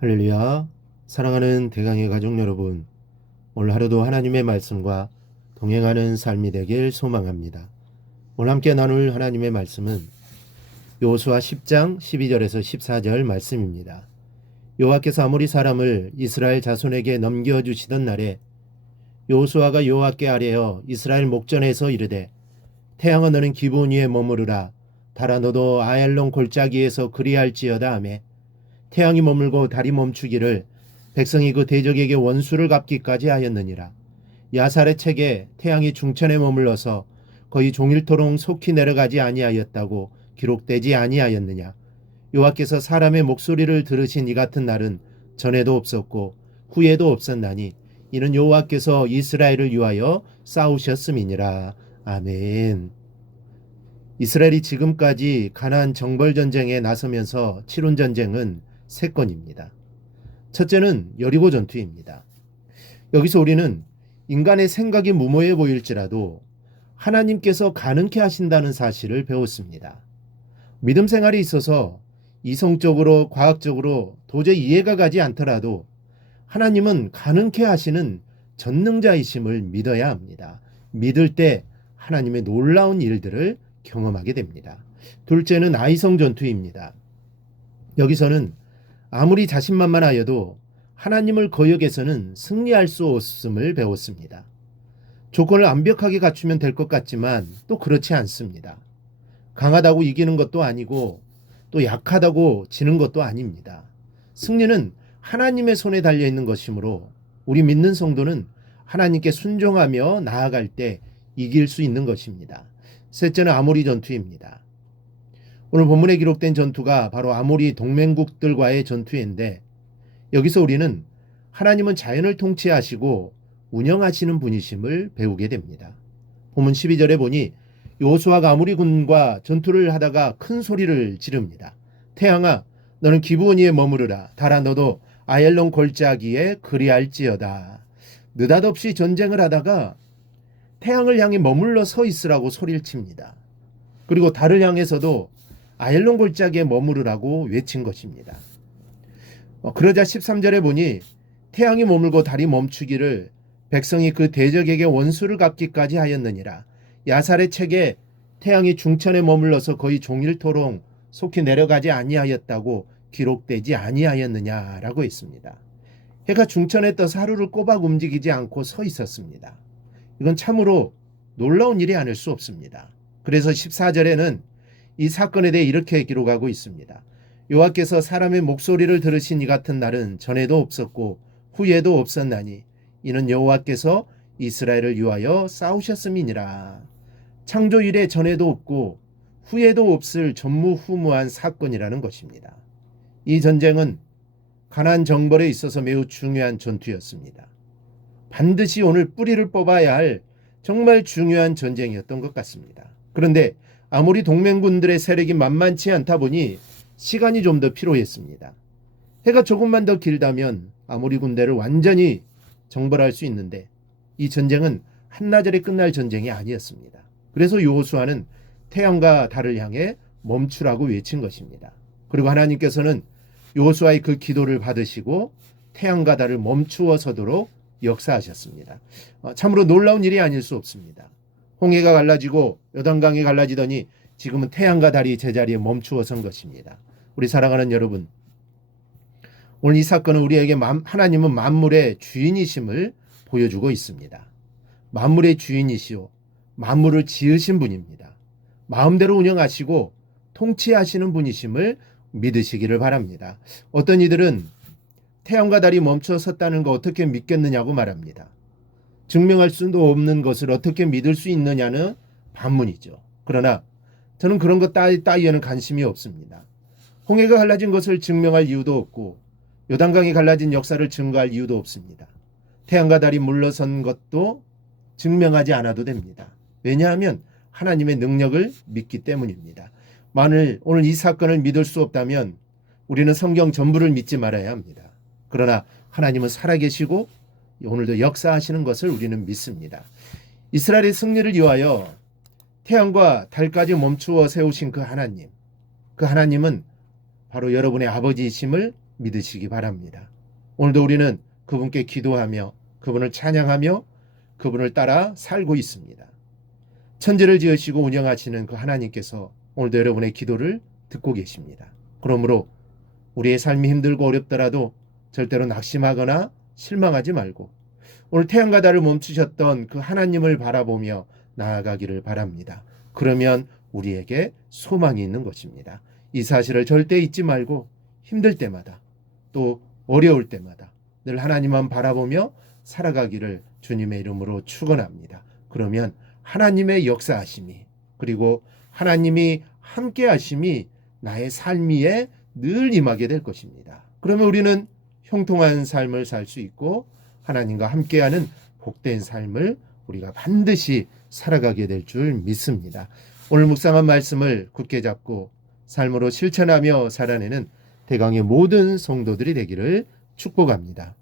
할렐루야. 사랑하는 대강의 가족 여러분, 오늘 하루도 하나님의 말씀과 동행하는 삶이 되길 소망합니다. 오늘 함께 나눌 하나님의 말씀은 여호수아 10장 12절에서 14절 말씀입니다. 여호와께서 아모리 사람을 이스라엘 자손에게 넘겨주시던 날에 여호수아가 여호와께 아뢰어 이스라엘 목전에서 이르되 태양아 너는 기브온 위에 머무르라 달아 너도 아얄론 골짜기에서 그리할지어다 하매 태양이 머물고 달이 멈추기를 백성이 그 대적에게 원수를 갚기까지 하였느니라. 야살의 책에 태양이 중천에 머물러서 거의 종일토록 속히 내려가지 아니하였다고 기록되지 아니하였느냐. 여호와께서 사람의 목소리를 들으신 이 같은 날은 전에도 없었고 후에도 없었나니 이는 여호와께서 이스라엘을 위하여 싸우셨음이니라. 아멘. 이스라엘이 지금까지 가나안 정벌 전쟁에 나서면서 치룬 전쟁은 세 건입니다. 첫째는 여리고 전투입니다. 여기서 우리는 인간의 생각이 무모해 보일지라도 하나님께서 가능케 하신다는 사실을 배웠습니다. 믿음 생활에 있어서 이성적으로 과학적으로 도저히 이해가 가지 않더라도 하나님은 가능케 하시는 전능자이심을 믿어야 합니다. 믿을 때 하나님의 놀라운 일들을 경험하게 됩니다. 둘째는 아이성 전투입니다. 여기서는 아무리 자신만만하여도 하나님을 거역해서는 승리할 수 없음을 배웠습니다. 조건을 완벽하게 갖추면 될 것 같지만 또 그렇지 않습니다. 강하다고 이기는 것도 아니고 또 약하다고 지는 것도 아닙니다. 승리는 하나님의 손에 달려 있는 것이므로 우리 믿는 성도는 하나님께 순종하며 나아갈 때 이길 수 있는 것입니다. 셋째는 아모리 전투입니다. 오늘 본문에 기록된 전투가 바로 아모리 동맹국들과의 전투인데 여기서 우리는 하나님은 자연을 통치하시고 운영하시는 분이심을 배우게 됩니다. 본문 12절에 보니 여호수아가 아모리 군과 전투를 하다가 큰 소리를 지릅니다. 태양아 너는 기브온 위에 머무르라 달아 너도 아얄론 골짜기에 그리할지어다. 느닷없이 전쟁을 하다가 태양을 향해 머물러 서 있으라고 소리를 칩니다. 그리고 달을 향해서도 아얄론 골짜기에 머무르라고 외친 것입니다. 그러자 13절에 보니 태양이 머물고 달이 멈추기를 백성이 그 대적에게 원수를 갚기까지 하였느니라. 야살의 책에 태양이 중천에 머물러서 거의 종일토록 속히 내려가지 아니하였다고 기록되지 아니하였느냐라고 했습니다. 해가 중천에 떠서 하루를 꼬박 움직이지 않고 서 있었습니다. 이건 참으로 놀라운 일이 아닐 수 없습니다. 그래서 14절에는 이 사건에 대해 이렇게 기록하고 있습니다. 여호와께서 사람의 목소리를 들으신 이 같은 날은 전에도 없었고 후에도 없었나니 이는 여호와께서 이스라엘을 위하여 싸우셨음이니라. 창조 이래 전에도 없고 후에도 없을 전무후무한 사건이라는 것입니다. 이 전쟁은 가나안 정벌에 있어서 매우 중요한 전투였습니다. 반드시 오늘 뿌리를 뽑아야 할 정말 중요한 전쟁이었던 것 같습니다. 그런데 아모리 동맹군들의 세력이 만만치 않다 보니 시간이 좀 더 필요했습니다. 해가 조금만 더 길다면 아모리 군대를 완전히 정벌할 수 있는데 이 전쟁은 한나절에 끝날 전쟁이 아니었습니다. 그래서 여호수아는 태양과 달을 향해 멈추라고 외친 것입니다. 그리고 하나님께서는 여호수아의 그 기도를 받으시고 태양과 달을 멈추어 서도록 역사하셨습니다. 참으로 놀라운 일이 아닐 수 없습니다. 홍해가 갈라지고 요단강이 갈라지더니 지금은 태양과 달이 제자리에 멈추어 선 것입니다. 우리 사랑하는 여러분, 오늘 이 사건은 우리에게 하나님은 만물의 주인이심을 보여주고 있습니다. 만물의 주인이시오 만물을 지으신 분입니다. 마음대로 운영하시고 통치하시는 분이심을 믿으시기를 바랍니다. 어떤 이들은 태양과 달이 멈춰 섰다는 거 어떻게 믿겠느냐고 말합니다. 증명할 수도 없는 것을 어떻게 믿을 수 있느냐는 반문이죠. 그러나 저는 그런 것 따위에는 관심이 없습니다. 홍해가 갈라진 것을 증명할 이유도 없고 요단강이 갈라진 역사를 증거할 이유도 없습니다. 태양과 달이 물러선 것도 증명하지 않아도 됩니다. 왜냐하면 하나님의 능력을 믿기 때문입니다. 만일 오늘 이 사건을 믿을 수 없다면 우리는 성경 전부를 믿지 말아야 합니다. 그러나 하나님은 살아계시고 오늘도 역사하시는 것을 우리는 믿습니다. 이스라엘의 승리를 위하여 태양과 달까지 멈추어 세우신 그 하나님은 바로 여러분의 아버지이심을 믿으시기 바랍니다. 오늘도 우리는 그분께 기도하며 그분을 찬양하며 그분을 따라 살고 있습니다. 천지를 지으시고 운영하시는 그 하나님께서 오늘도 여러분의 기도를 듣고 계십니다. 그러므로 우리의 삶이 힘들고 어렵더라도 절대로 낙심하거나 실망하지 말고 오늘 태양과 달을 멈추셨던 그 하나님을 바라보며 나아가기를 바랍니다. 그러면 우리에게 소망이 있는 것입니다. 이 사실을 절대 잊지 말고 힘들 때마다 또 어려울 때마다 늘 하나님만 바라보며 살아가기를 주님의 이름으로 축원합니다. 그러면 하나님의 역사하심이 그리고 하나님이 함께 하심이 나의 삶 위에 늘 임하게 될 것입니다. 그러면 우리는 형통한 삶을 살 수 있고 하나님과 함께하는 복된 삶을 우리가 반드시 살아가게 될 줄 믿습니다. 오늘 묵상한 말씀을 굳게 잡고 삶으로 실천하며 살아내는 대강의 모든 성도들이 되기를 축복합니다.